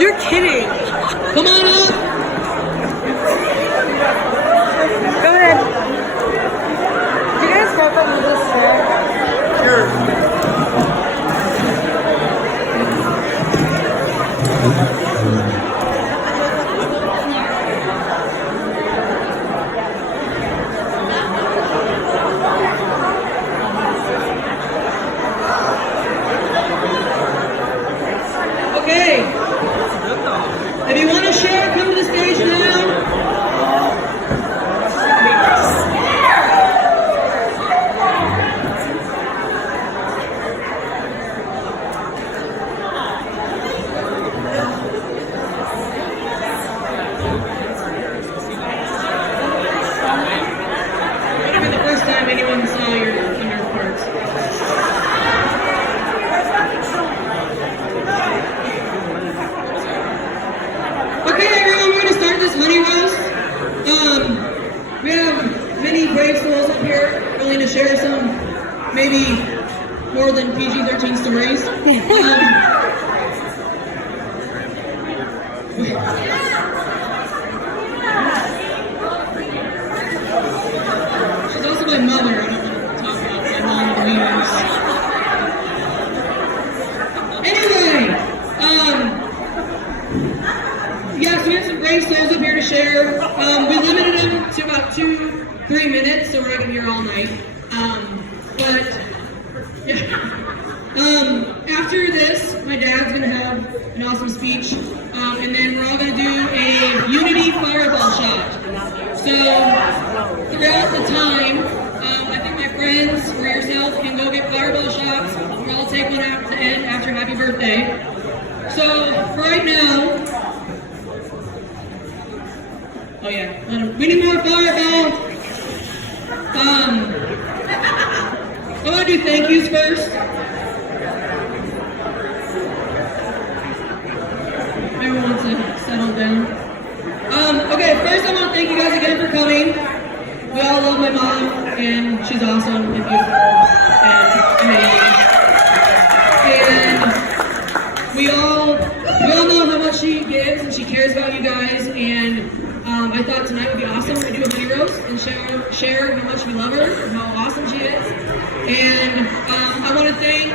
You're kidding. Come on up. Go ahead. Do you guys work on this chair? Sure. Okay. If you want to share, come to the stage now. Might be the first time anyone saw your parts. Okay, everyone, we're going to start this honey roast. We have many brave souls up here willing to share some, maybe more than PG-13 stories. She's also my mother. I don't want to talk about my mom and years. Anyway, yes, we have some brave souls up here to share. We limited them to about 2-3 minutes, so we're not going to be here all night. After this, my dad's going to have an awesome speech, and then we're all going to do a unity fireball shot. So, throughout the time, I think my friends or yourself can go get fireball shots. We'll all take one at the end after happy birthday. So, for right now, oh yeah, we need more fireball. I want to do thank yous first. Everyone wants to settle down. Okay, first I want to thank you guys again for coming. We all love my mom, and she's awesome and beautiful and amazing. And we all know how much she gives and she cares about you guys. And I thought tonight would be awesome to do a honey roast and share how much we love her and how awesome she is. And I want to thank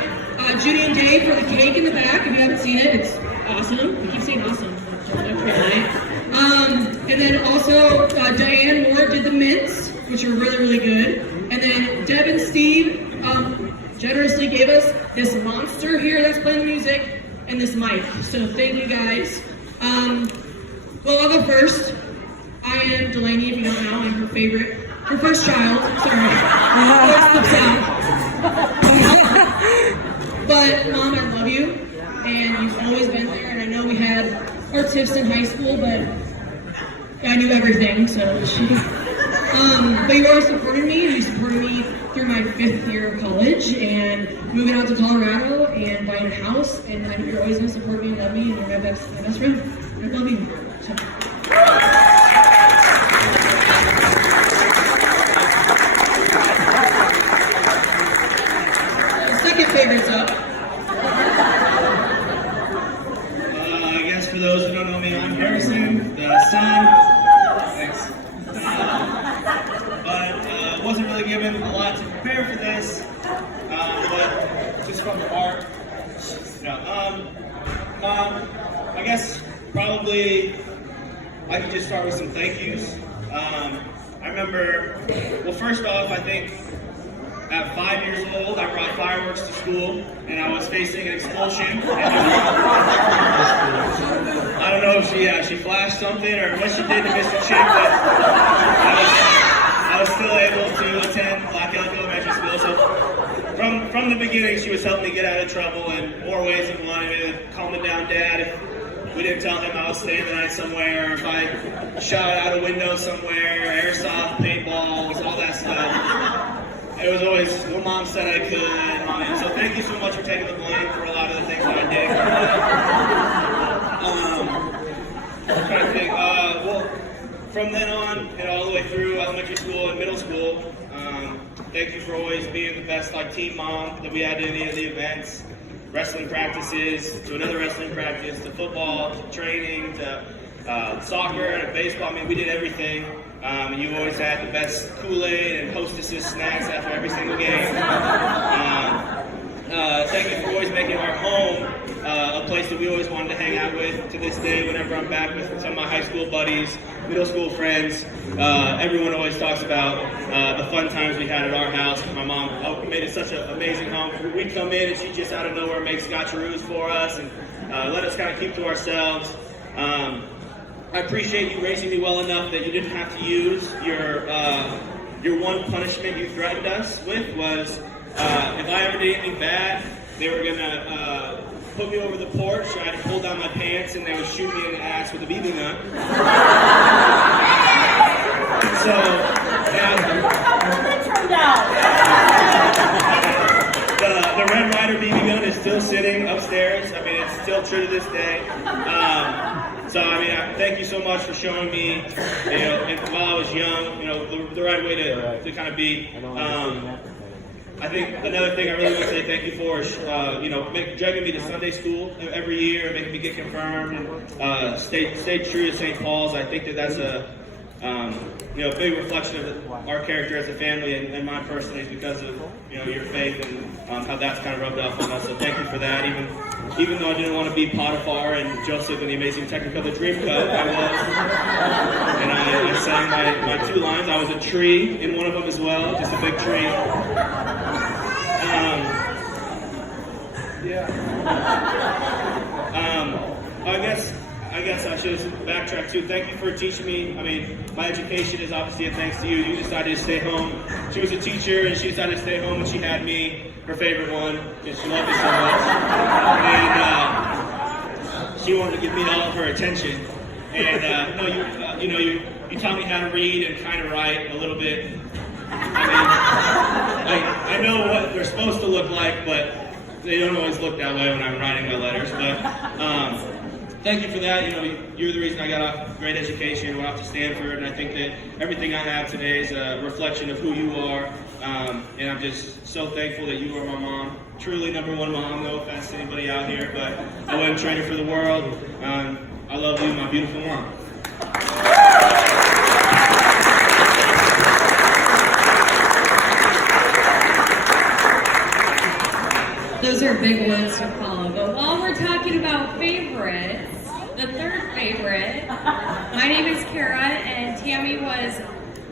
Judy and Dave for the cake in the back. If you haven't seen it, it's awesome. I keep saying awesome. And then also Diane Moore did the mints, which are really, really good. And then Deb and Steve generously gave us this monster here that's playing the music and this mic. So thank you guys. Well, I'll go first. I am Delaney, if you don't know. I'm her first child. Sorry. But Mom, I love you, and you've always been there. And I know we had our tiffs in high school, but I knew everything. So, but you always supported me, and you supported me through my 5th year of college and moving out to Colorado and buying a house. And I know you're always going to support me and love me, and you're my best friend. I love you. So. Favorites up. I guess for those who don't know me, I'm Harrison, the son. Thanks. But wasn't really given a lot to prepare for this, but just from the heart. I guess probably I could just start with some thank yous. I remember, well, first off, I think at 5 years old, I brought fireworks to school, and I was facing an expulsion. I don't know if she flashed something or what she did to Mr. Chick, but I was still able to attend Black Elk Elementary School. So from the beginning, she was helping me get out of trouble in more ways than one. Calming down Dad if we didn't tell him I was staying the night somewhere, or if I shot out a window somewhere, airsoft, paintballs, all that stuff. It was always what Mom said I could, and so thank you so much for taking the blame for a lot of the things that I did. I'm trying to think. Well, from then on, and all the way through elementary school and middle school, thank you for always being the best team mom that we had at any of the events. wrestling practices, to another wrestling practice, to football, to training, to soccer and baseball. I mean, we did everything. And you always had the best Kool-Aid and Hostess's snacks after every single game. Thank you for always making our home a place that we always wanted to hang out with. To this day, whenever I'm back with some of my high school buddies, middle school friends, everyone always talks about the fun times we had at our house. My mom made it such an amazing home. We'd come in and she just out of nowhere makes scotcheroos for us and let us kind of keep to ourselves. I appreciate you raising me well enough that you didn't have to use your one punishment you threatened us with was if I ever did anything bad, they were gonna put me over the porch, I had to pull down my pants, and they would shoot me in the ass with a BB gun. So, the Red Ryder BB gun is still sitting upstairs. I mean, it's still true to this day. So, I mean, thank you so much for showing me, you know, and while I was young, you know, the right way to kind of be. I think another thing I really want to say thank you for is, you know, dragging me to Sunday school every year, making me get confirmed, and stay true to St. Paul's. I think that's a, you know, big reflection of our character as a family and mine personally is because of, you know, your faith and how that's kind of rubbed off on us. So thank you for that. Even though I didn't want to be Potiphar and Joseph in the Amazing Technicolor Dreamcoat, I was. And I sang my 2 lines. I was a tree in one of them as well, just a big tree. I guess I should backtrack too. Thank you for teaching me. I mean, my education is obviously a thanks to you. You decided to stay home. She was a teacher and she decided to stay home and she had me, her favorite one, because she loved me so much. And she wanted to give me all of her attention. And no, you taught me how to read and kind of write a little bit. I mean, I know what they're supposed to look like, but they don't always look that way when I'm writing my letters. But thank you for that. You know, you're the reason I got off a great education, went off to Stanford, and I think that everything I have today is a reflection of who you are. And I'm just so thankful that you are my mom. Truly number one mom, no offense to anybody out here, but I wouldn't trade her for the world. I love you, my beautiful mom. Those are big words to follow. But while we're talking about favorites, the third favorite, my name is Kara, and Tammy was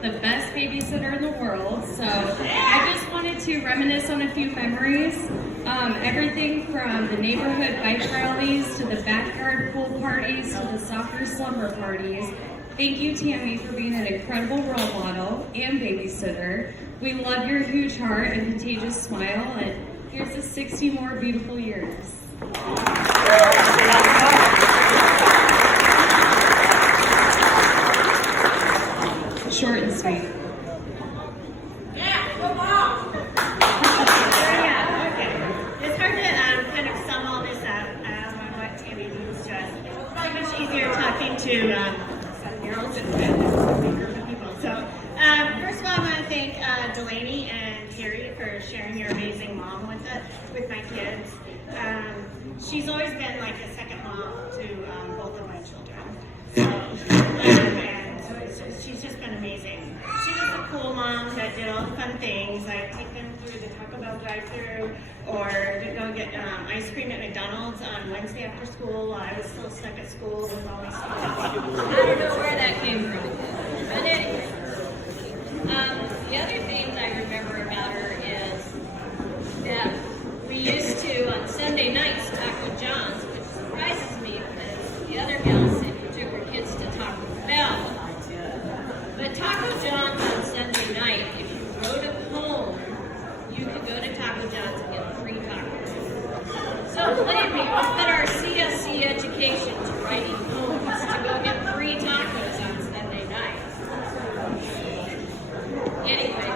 the best babysitter in the world. So I just wanted to reminisce on a few memories. Everything from the neighborhood bike rallies to the backyard pool parties to the soccer slumber parties. Thank you, Tammy, for being an incredible role model and babysitter. We love your huge heart and contagious smile, and here's to 60 more beautiful years. Short and sweet. Yeah, come on! Okay. It's hard to kind of sum all this up on what Tammy means to us. It's probably much easier talking to 7-year-olds and group of people. So, first of all, I want to thank Delaney and Terry for sharing your amazing mom with my kids. She's always been like a second mom to both of my children. So she's just been amazing. She was a cool mom that did all the fun things, like take them through the Taco Bell drive-thru, or to go get ice cream at McDonald's on Wednesday after school while I was still stuck at school with all my students. I don't know where that came from. But anyway, the other things I remember about her is that we used to, on Sunday nights, Taco John's, which surprises me because the other gals said you took your kids to Taco Bell. But Taco John's on Sunday night, if you rode up home, you could go to Taco John's and get free tacos. So believe me, we put our CSC education to writing homes to go get free tacos on Sunday night. Anyway,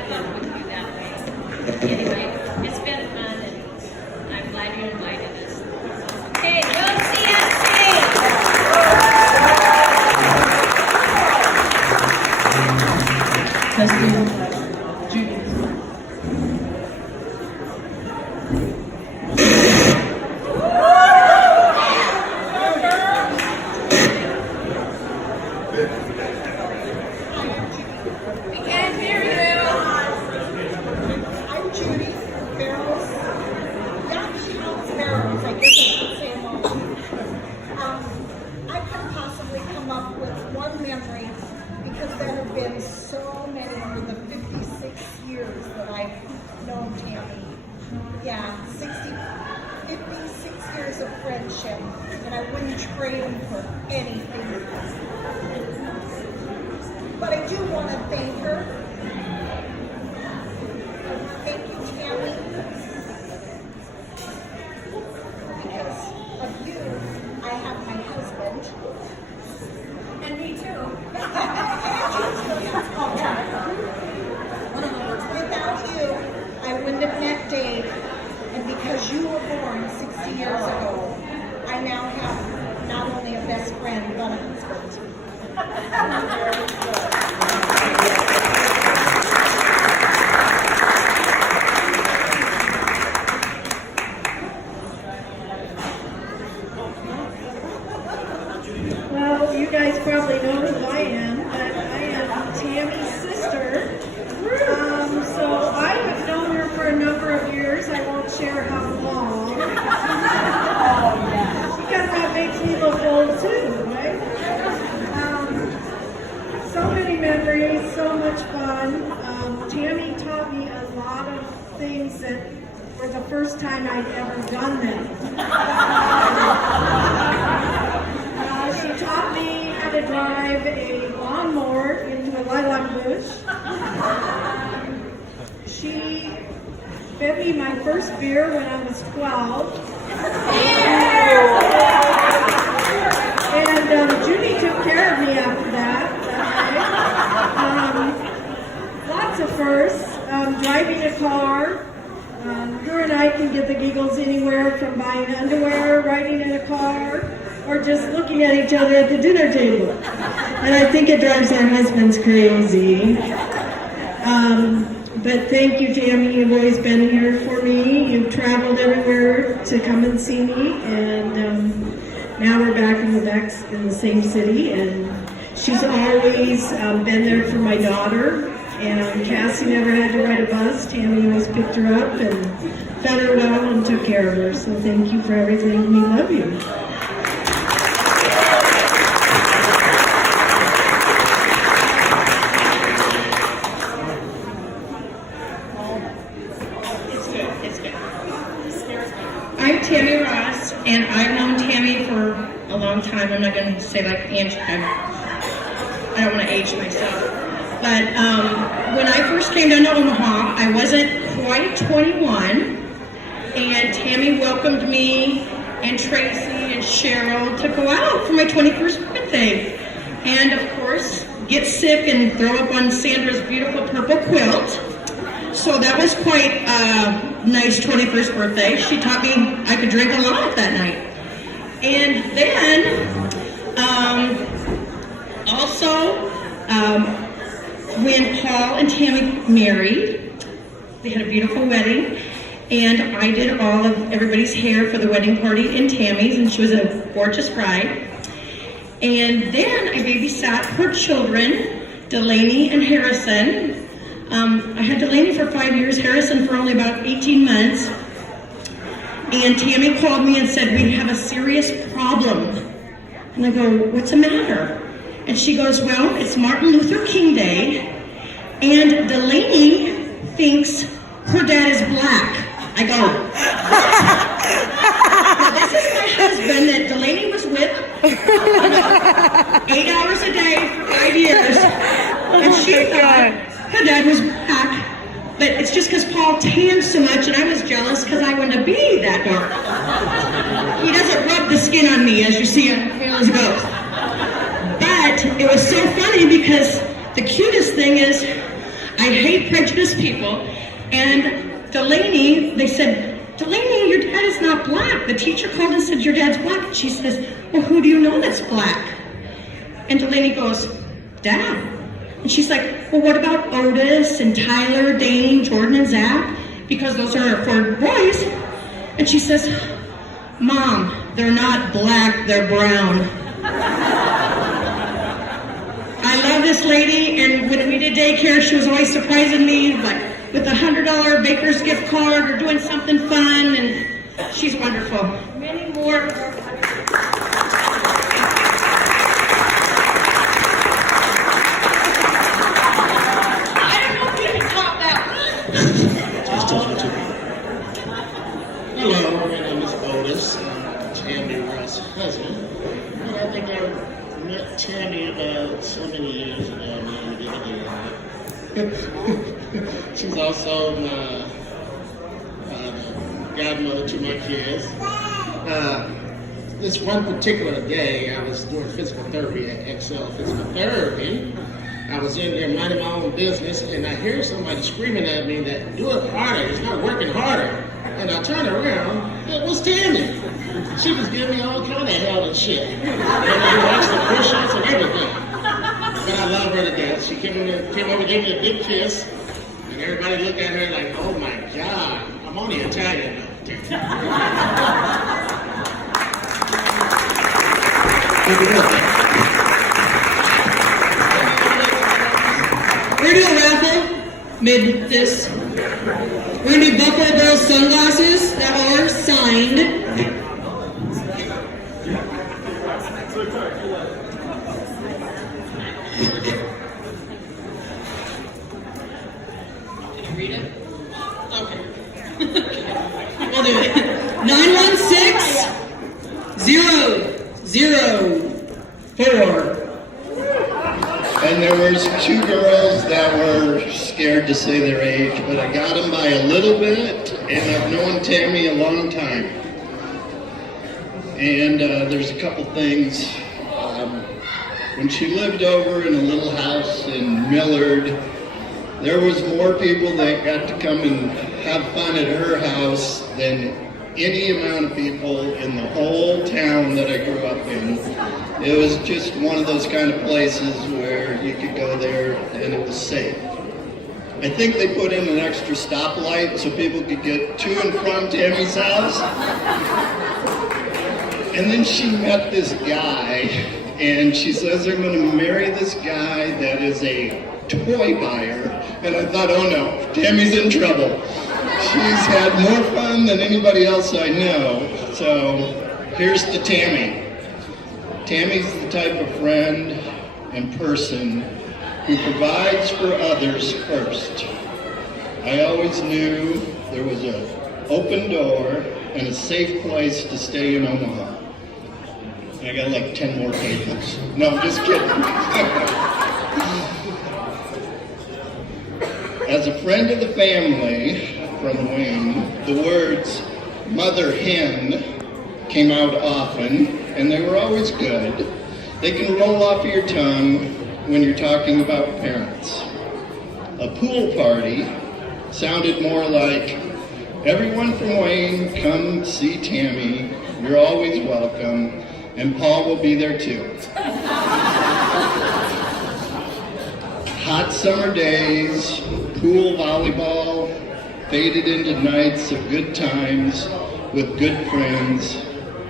have fun with you that way. Anyway, it's been fun, and I'm glad you invited us. Okay, go CFC! Testing. Judy. I'm Judy Barrows. Yeah, she owns Barrows. I guess I should say them all. I could possibly come up with one memory because there have been so many over the 56 years that I've known Tammy. Yeah, 56 years of friendship, and I wouldn't trade them for anything. But I do want to thank her. Thank you, Tammy. Because of you, I have my husband. And me too. Without you, I wouldn't have met Dave. And because you were born 60 years ago, I now have not only a best friend, but a husband. Well, you guys probably know who I am, but I am Tammy's sister. So I have known her for a number of years. I won't share how long. Because that makes me look old too, right? So many memories, so much fun. Tammy taught me a lot of things that were the first time I'd ever done them. She taught me how to drive a lawnmower into a lilac bush. She fed me my first beer when I was 12. And Judy took care of me after that. Lots of firsts. Driving a car. Her and I can get the giggles anywhere from buying underwear, riding in a car, or just looking at each other at the dinner table. And I think it drives our husbands crazy. But thank you, Tammy. You've always been here for me. You've traveled everywhere to come and see me. And now we're back in the same city. And she's always been there for my daughter. And Cassie never had to ride a bus. Tammy always picked her up and fed her well and took care of her. So thank you for everything. We love you. I'm Tammy Ross, and I've known Tammy for a long time. I'm not going to say like Angie. I don't want to age myself. But when I first came down to Omaha, I wasn't quite 21, and Tammy welcomed me and Tracy and Cheryl to go out for my 21st birthday. And of course, get sick and throw up on Sandra's beautiful purple quilt. So that was quite a nice 21st birthday. She taught me I could drink a lot that night. And then, when Paul and Tammy married, they had a beautiful wedding, and I did all of everybody's hair for the wedding party in Tammy's, and she was a gorgeous bride. And then I babysat her children, Delaney and Harrison. I had Delaney for 5 years, Harrison for only about 18 months. And Tammy called me and said, we have a serious problem. And I go, what's the matter? And she goes, well, it's Martin Luther King Day, and Delaney thinks her dad is black. I go, now, this is my husband that Delaney was with 8 hours a day for 5 years. And she thought her dad was black. But it's just because Paul tanned so much, and I was jealous because I wanted to be that dark. He doesn't rub the skin on me, as you see on Pale as a Ghost. But it was so funny because the cutest thing is, I hate prejudiced people. And Delaney, they said, Delaney, your dad is not black. The teacher called and said, your dad's black. And she says, well, who do you know that's black? And Delaney goes, Dad. And she's like, well, what about Otis and Tyler, Dane, Jordan, and Zach? Because those are our 4 boys. And she says, Mom, they're not black, they're brown. I love this lady, and when we did daycare, she was always surprising me, like with a $100 baker's gift card or doing something fun, and she's wonderful. Many more. I don't know if you can top that Hello, my name is Otis. I'm Tammy Ross' husband. And I think I met Tammy about so many years ago. She's also my godmother to my kids. This one particular day, I was doing physical therapy at Excel Physical Therapy. I was in there minding my own business, and I hear somebody screaming at me that do it harder, it's not working harder. And I turned around, it was Tammy. She was giving me all kind of hell and shit. And I watched the push-ups and everything. But I love her to death. She came over and gave me a big kiss, and everybody looked at her like, oh my God, I'm only Italian though. We're gonna do a raffle mid this. We're gonna do Buffalo Bills sunglasses that are signed. Did you read it? Okay. We'll do it. 916-004. And there was 2 girls that were scared to say their age, but I got them by a little bit, and I've known Tammy a long time. And there's a couple things. When she lived over in a little house in Millard, there was more people that got to come and have fun at her house than any amount of people in the whole town that I grew up in. It was just one of those kind of places where you could go there and it was safe. I think they put in an extra stoplight so people could get to and from Tammy's house. And then she met this guy, and she says they're going to marry this guy that is a toy buyer. And I thought, oh no, Tammy's in trouble. She's had more fun than anybody else I know. So here's to Tammy. Tammy's the type of friend and person who provides for others first. I always knew there was an open door and a safe place to stay in Omaha. I got like 10 more pages. No, I'm just kidding. As a friend of the family from Wayne, the words mother hen came out often, and they were always good. They can roll off your tongue when you're talking about parents. A pool party sounded more like, everyone from Wayne, come see Tammy. You're always welcome, and Paul will be there too. Hot summer days, pool volleyball, faded into nights of good times with good friends,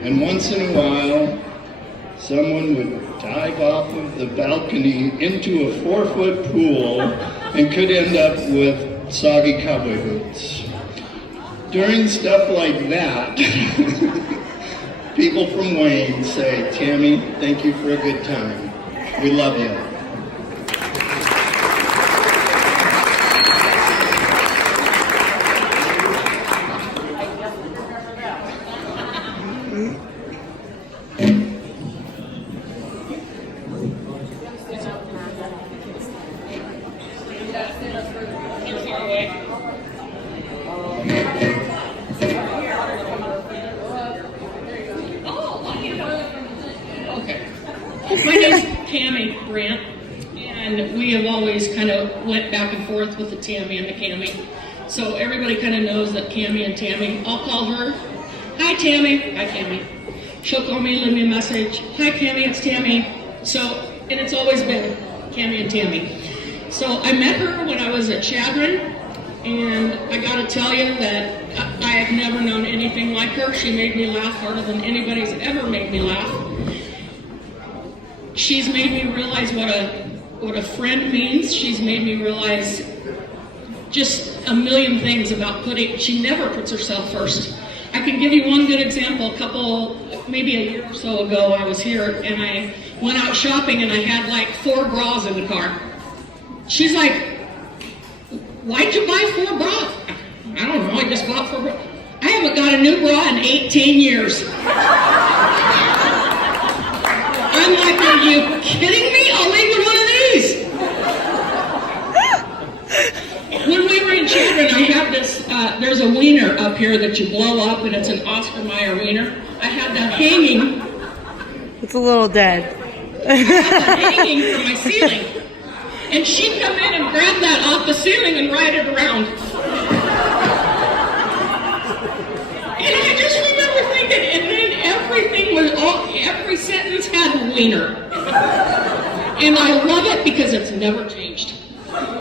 and once in a while, someone would dive off of the balcony into a 4-foot pool and could end up with soggy cowboy boots. During stuff like that, people from Wayne say, Tammy, thank you for a good time. We love you. My name's Tammy Grant, and we we have always kind of went back and forth with the Tammy and the Cammy. So everybody kind of knows that Cammy and Tammy. I'll call her, hi Tammy, hi Cammy. She'll call me, leave me a message, hi Cammy, it's Tammy. So, and it's always been Cammy and Tammy. So I met her when I was at Chadron, and I gotta tell you that I have never known anything like her. She made me laugh harder than anybody's ever made me laugh. She's made me realize what a friend means. She's made me realize just a million things about she never puts herself first. I can give you one good example. Maybe a year or so ago, I was here and I went out shopping and I had like 4 bras in the car. She's like, why'd you buy 4 bras? I don't know, I just bought 4 bras. I haven't got a new bra in 18 years. I'm like, are you kidding me? I'll leave you one of these. When we were in Chadron, I have this, there's a wiener up here that you blow up and it's an Oscar Mayer wiener. I had that hanging. It's a little dead. I had that hanging from my ceiling. And she'd come in and grab that off the ceiling and ride it around. And I just remember thinking, and then every sentence had wiener. And I love it because it's never changed.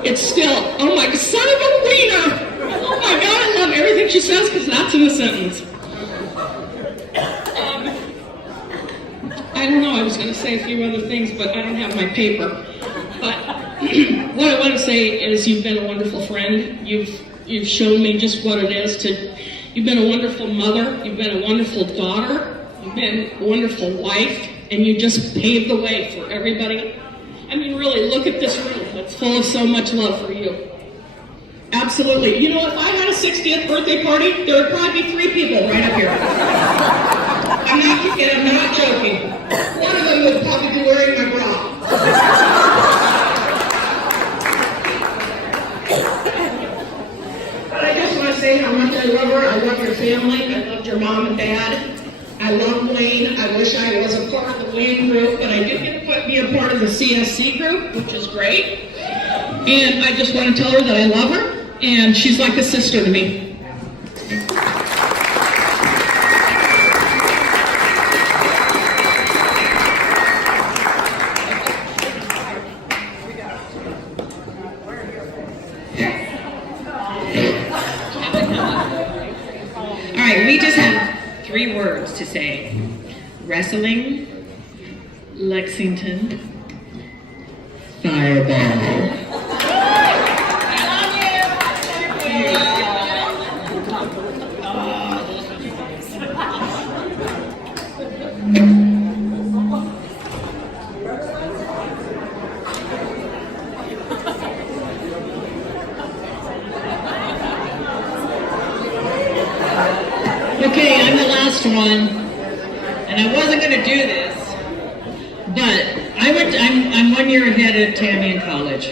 It's still, oh my, son of a wiener! Oh my God, I love everything she says because that's in the sentence. I don't know, I was going to say a few other things, but I don't have my paper. But what I want to say is you've been a wonderful friend. You've shown me just what it is you've been a wonderful mother, you've been a wonderful daughter, you've been a wonderful wife, and you just paved the way for everybody. I mean, really, look at this room. It's full of so much love for you. Absolutely. You know, if I had a 60th birthday party, there would probably be 3 people right up here. I'm not kidding, I'm not joking. One of them would probably be wearing my bra. But I just want to say how much I love her. I love your family. I loved your mom and dad. I love Wayne. I wish I was a part of the Wayne group, but I did get to be a part of the CSC group, which is great. And I just want to tell her that I love her, and she's like a sister to me. All right, we just have 3 words to say. Wrestling, Lexington, Fireball. Okay, I'm the last one, and I wasn't going to do this, but I'm 1 year ahead of Tammy in college,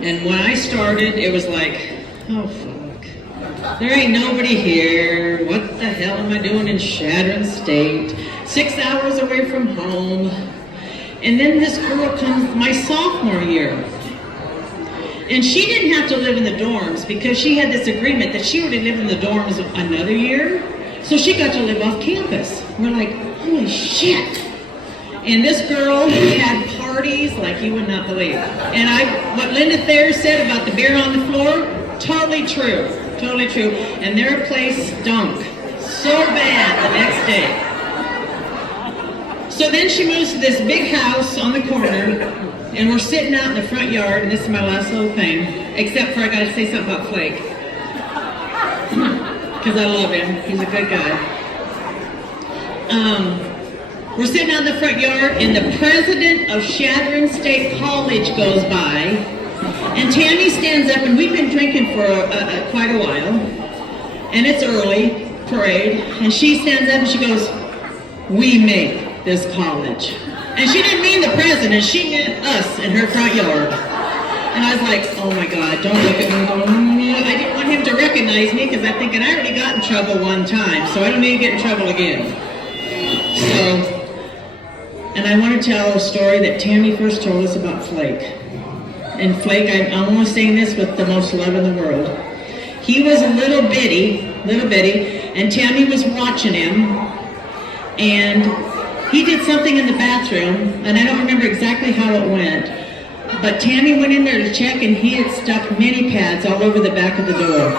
and when I started, it was like, oh fuck, there ain't nobody here, what the hell am I doing in Chadron State, 6 hours away from home, and then this girl comes my sophomore year. And she didn't have to live in the dorms because she had this agreement that she would live in the dorms another year. So she got to live off campus. We're like, holy shit. And this girl had parties like you would not believe. And what Linda Thayer said about the beer on the floor, totally true. Totally true. And their place stunk so bad the next day. So then she moves to this big house on the corner. And we're sitting out in the front yard, and this is my last little thing, except for I gotta say something about Flake. Because I love him, he's a good guy. We're sitting out in the front yard, and the president of Chadron State College goes by, and Tammy stands up, and we've been drinking for quite a while, and it's early, parade, and she stands up and she goes, "We make this college." And she didn't mean the president, she meant us in her front yard. And I was like, oh my God, don't look at me. I didn't want him to recognize me because I'm thinking I already got in trouble one time, so I don't need to get in trouble again. So, and I want to tell a story that Tammy first told us about Flake. and Flake, I'm only saying this with the most love in the world. He was a little bitty, and Tammy was watching him, and he did something in the bathroom, and I don't remember exactly how it went, but Tammy went in there to check, and he had stuck mani pads all over the back of the door.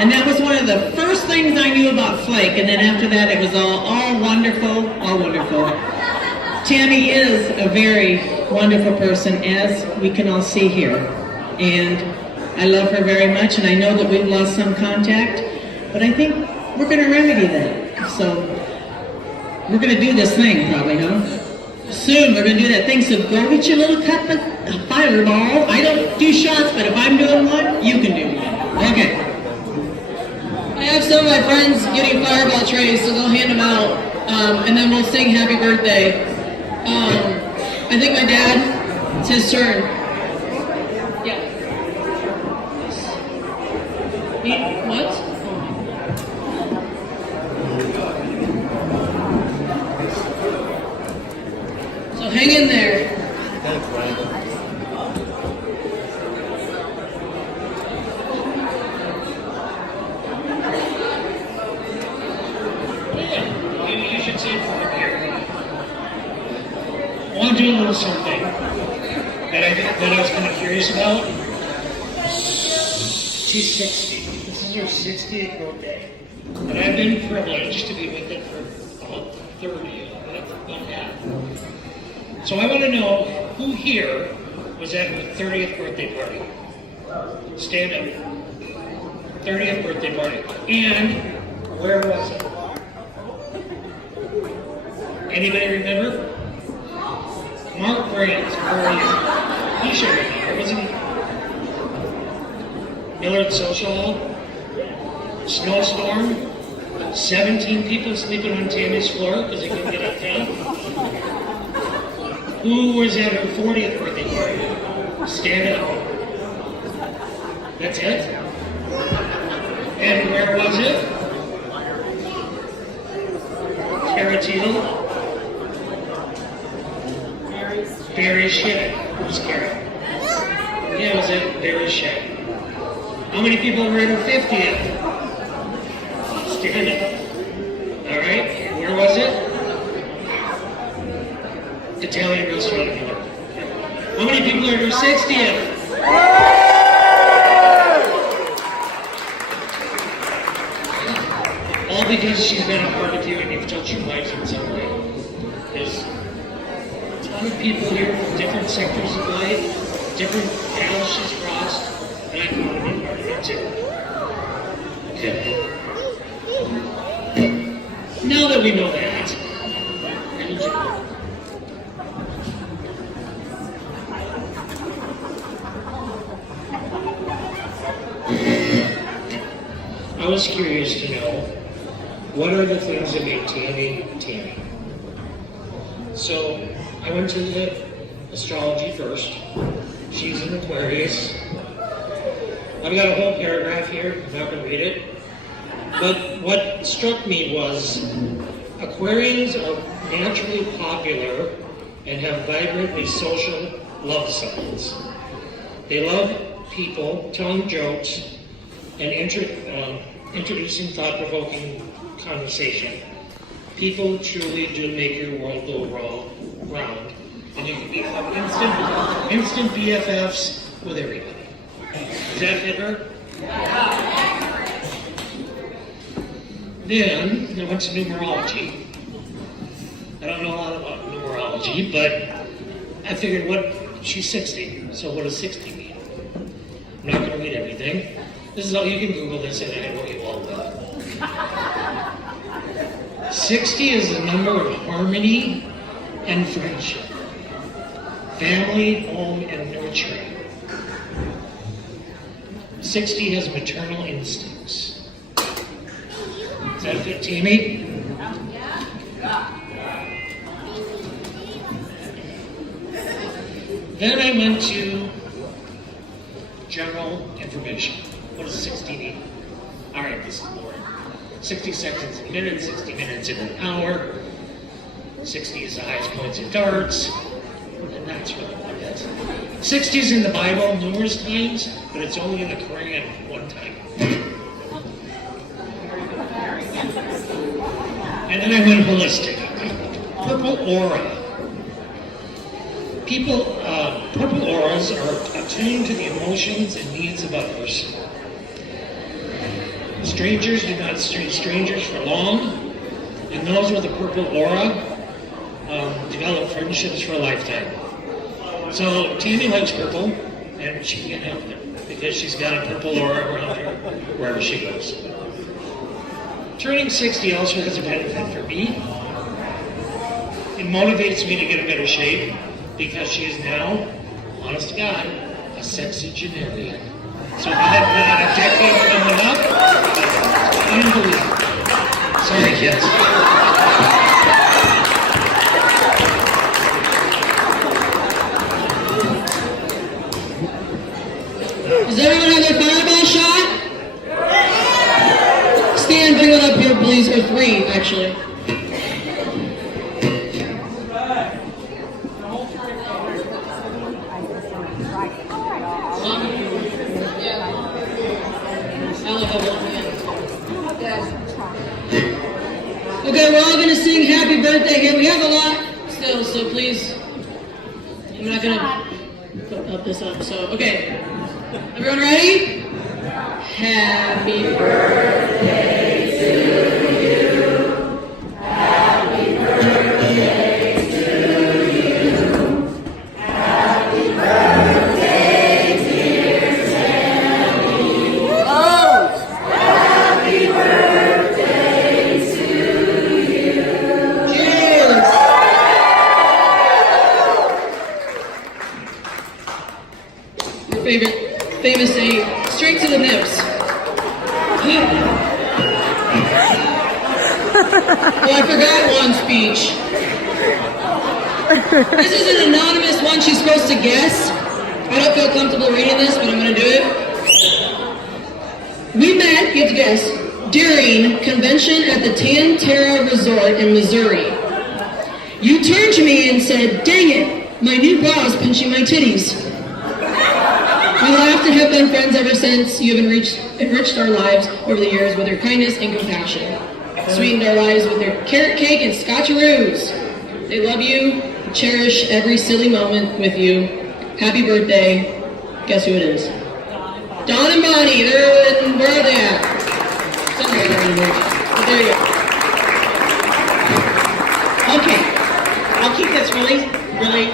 And that was one of the first things I knew about Flake, and then after that it was all wonderful, all wonderful. Tammy is a very wonderful person, as we can all see here. And I love her very much, and I know that we've lost some contact, but I think we're going to remedy that. So we're going to do this thing probably, huh? Soon we're going to do that thing, so go get your little cup of Fireball. I don't do shots, but if I'm doing one, you can do one. Okay. I have some of my friends getting Fireball trays, so they'll hand them out, and then we'll sing Happy Birthday. I think my dad, it's his turn. Yeah. What? So hang in there. You should see it from here. I want to do a little something that I was kind of curious about. She's 60. This is her 60th birthday. And I've been privileged to be with it for about 30 of that. So I want to know who here was at her 30th birthday party. Stand up. 30th birthday party. And where was it? Anybody remember? Mark Grant, where are you? He should remember, wasn't he? Millard Social Hall? Snowstorm? 17 people sleeping on Tammy's floor because they couldn't get up top? Who was at her 40th birthday party? Stand up. That's it? And where was it? Caratiel? Barry's Shed. Who's Carol? Yeah, it was at Barry's Shed. How many people were at her 50th? Stand up. Alright, where was it? Italian restaurant in New York. How many people are at her 60th? All because she's been a part of you and you've touched your lives in some way. There's a ton of people here from different sectors of life, different paths she's crossed, and I want to be part of it too. Okay. Now that we know that, I need you. I was curious to know, what are the things that make Tammy Tammy? So I went to the astrology first. She's an Aquarius. I've got a whole paragraph here, I'm not going to read it. But what struck me was Aquarians are naturally popular and have vibrantly social love signs. They love people, telling jokes, and introducing thought-provoking conversation. People truly do make your world go round, and you can become instant BFFs with everybody. Does that fit her? Then I went to numerology. I don't know a lot about numerology, but I figured she's 60, so what does 60 mean? I'm not going to read everything. This is all, you can Google this and I know you all will. 60 is the number of harmony and friendship, family, home, and nurturing. 60 has maternal instincts. Does that fit, Tammy? Then I went to general information. What does 60 mean? All right, this is boring. 60 seconds in a minute, 60 minutes in an hour. 60 is the highest points in darts. And that's really what it it. 60's in the Bible numerous times, but it's only in the Quran one time. And then I went holistic. Purple aura. Purple auras are attuned to the emotions and needs of others. Strangers do not stay strangers for long, and those with a purple aura develop friendships for a lifetime. So Tammy likes purple, and she can't help it because she's got a purple aura around her wherever she goes. Turning 60 also has a benefit for me. It motivates me to get in better shape because she is now, honest to God, a sexagenarian. So that decade coming up, unbelievable. Sorry, kids. Does everyone have their fireball shot? Stan, bring it up here, please, or 3, actually. Okay, we're all going to sing happy birthday here. We have a lot still, so please, I'm not going to put this up. So, okay, everyone ready? Happy birthday to you. Happy birthday to you. Happy birthday, dear Tammy. Oh! Happy birthday to you. Cheers! Your favorite famous saying, straight to the nips. Oh, I forgot one speech. This is an anonymous one she's supposed to guess. I don't feel comfortable reading this, but I'm going to do it. We met, you have to guess, during convention at the Tan Terra Resort in Missouri. You turned to me and said, dang it, my new bra is pinching my titties. We laughed and have been friends ever since. You have enriched our lives over the years with your kindness and compassion. Sweetened our lives with your carrot cake and scotcheroos. They love you, cherish every silly moment with you. Happy birthday. Guess who it is? Dawn and Bonnie. They're in, where are they at? Somewhere they're in work. But there you go. Okay, I'll keep this really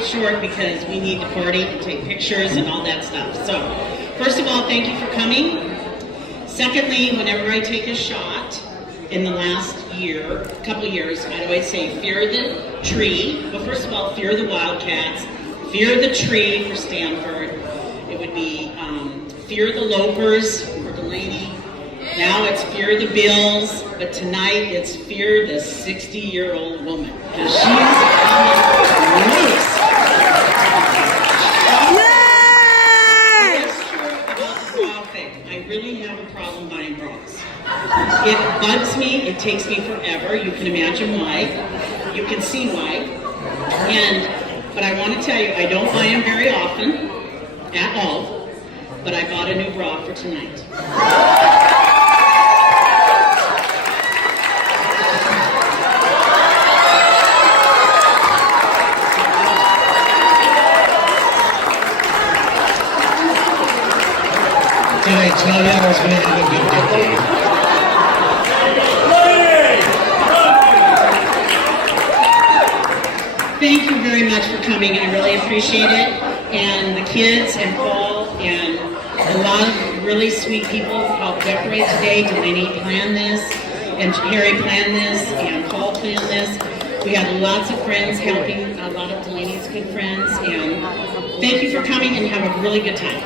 short because we need to party and take pictures and all that stuff. So, first of all, thank you for coming. Secondly, whenever I take a shot in the last couple years, I'd always say fear the tree. Well, first of all, fear the Wildcats, fear the tree for Stanford. It would be fear the Lopers for Delaney. Now it's fear the Bills, but tonight it's fear the 60-year-old woman. Because she's loose. That's true about the bra thing. I really have a problem buying bras. It bugs me. It takes me forever. You can imagine why. You can see why. But I want to tell you, I don't buy them very often, at all. But I bought a new bra for tonight. Did I tell you I was going to have a good decade? Thank you very much for coming. I really appreciate it. And the kids and Paul and a lot of really sweet people helped decorate today. Delaney planned this, and Harry planned this, and Paul planned this. We had lots of friends helping, a lot of Delaney's good friends. And thank you for coming and have a really good time.